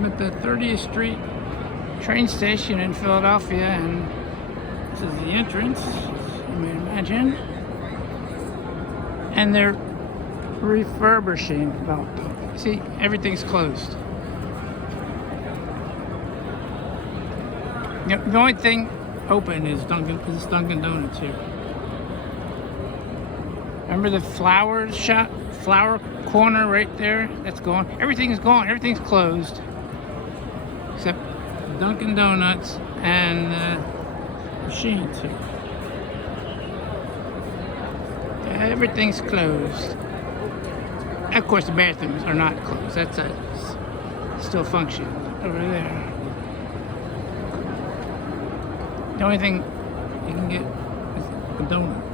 I'm at the 30th Street train station in Philadelphia, and this is the entrance, you may imagine. And they're refurbishing. Well, see, everything's closed. The only thing open is Dunkin Donuts here. Remember the flower corner right there? That's gone. Everything's gone. Everything's closed except Dunkin Donuts and machines here. Everything's closed. Of course, the bathrooms are not closed. That's still functioning over there. The only thing you can get is a donut.